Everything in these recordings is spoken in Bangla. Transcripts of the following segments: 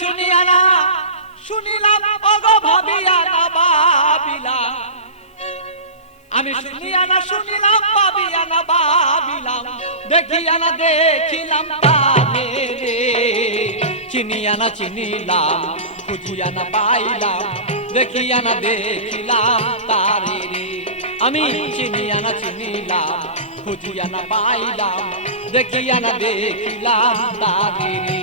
শুনিয়া না শুনিলাম ওগো ভাবিয়া না ভাবিলাম, আমি শুনিয়া না শুনিলাম ভাবিয়া না ভাবিলাম, দেখিয়া না দেখিলাম তারে রে। চিনিয়া না চিনিলাম খুঁজিয়া না পাইলাম, দেখিয়া না দেখিলাম তারে রে। আমি চিনিয়া না চিনিলাম খুঁজিয়া না পাইলাম, দেখিয়া না দেখিলাম তারে রে।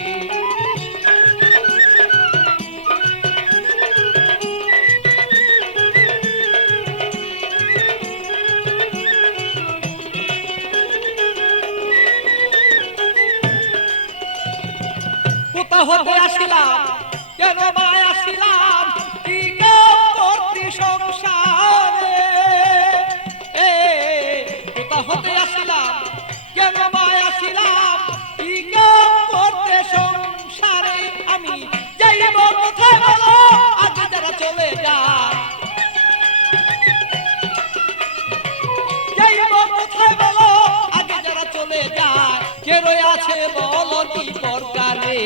কোথা হতে আসিলাম কেন বা আসিলাম, কি করতি সংসারে। কোথা হতে আসিলাম কেন বা আসিলাম, কি করতে সংসারে। আমি যাইব কোথায় বলো আজ যারা চলে যায়, যাইব কোথায় বলো আগে যারা চলে যায়। কে রয়েছে বলো কি দরকারে।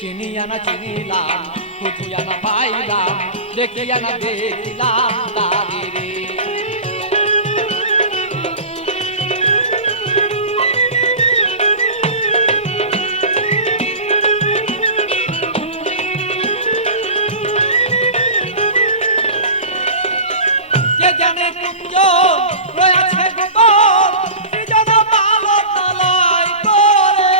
চিনিয়া না চিনিলাম খুঁজিয়া না পাইলাম, দেখিয়া না দেখিলাম তারে রে। কে জানে কুঞ্জ রয়েছে গোপন, কি যেন পালো তলয় করে।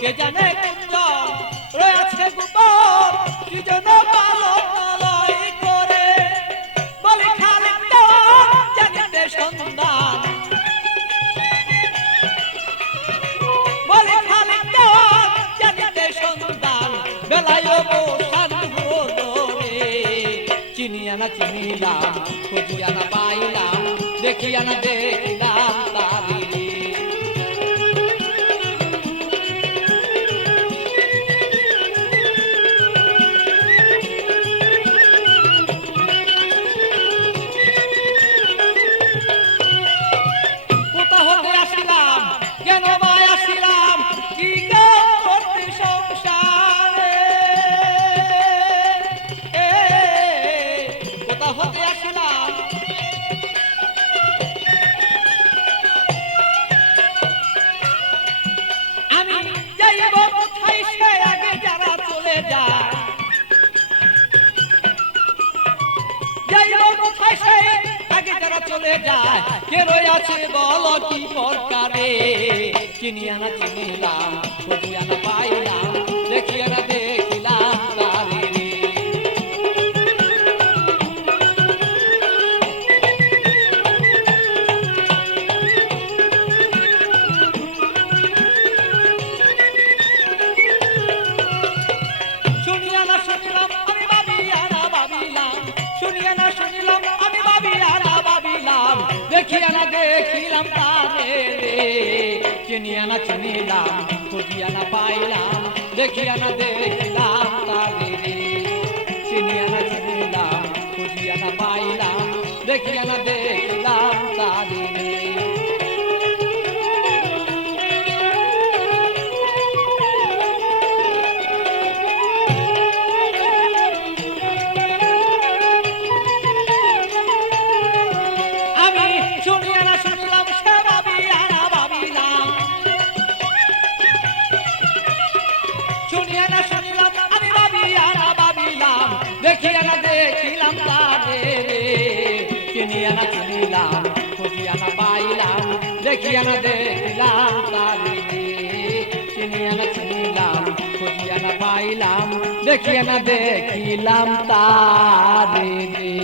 কে জানে কুঞ্জ রয়েছে গোপন, কি যেন পালো তলয় করে। বলি খালিক দেওয়ান জানিতে সন্ধান, বলি খালিক দেওয়ান জানিতে সন্ধান, বেলায় বসান হলো রে। চিনিয়া না চিনিলাম খুঁজিয়া না পাইলাম, দেখিয়া না দেখিলাম তারে রে। কোথা হতে আসিলাম কেন বা আসিলাম, কি করতে সংসারে। কোথা হতে আসিলাম আমি যাইব কোথায় সে আগে যারা চলে যায়, যাইব কোথায় সে আগে যারা চলে যায়। কে রয়েছে বলো কি প্রকারে। চিনিয়া না চিনিলাম খুঁজিয়া না পাইলাম, দেখিয়া না দেখিলাম তারে রে। শুনিয়া না শুনিলাম আমি ভাবিয়া না ভাবিলাম, শুনিয়া না শুনিলাম আমি ভাবিয়া না ভাবিলাম, দেখিয়া না দেখিলাম তারে রে। চিনিয়া না চিনিলাম খুঁজিয়া না পাইলাম, দেখিয়া না দেখিলাম তারে রে। চিনিয়া না চিনিলাম খুঁজিয়া না পাইলাম, দেখিয়া না দেখিলাম তারে রে। আমি শুনিয়া না শুনলাম সে ভাবিয়া না ভাবিলাম, শুনিয়া না শুনলাম আমি ভাবিয়া না ভাবিলাম, দেখিয়া না দেখিলাম তারে রে। চিনিয়া না চিনিলাম খুঁজিয়া না পাইলাম, দেখিয়া না দেখিলাম তারে রে। চিনিয়া না চিনিলাম খুঁজিয়া না পাইলাম, দেখিয়া না দেখিলাম তারে রে।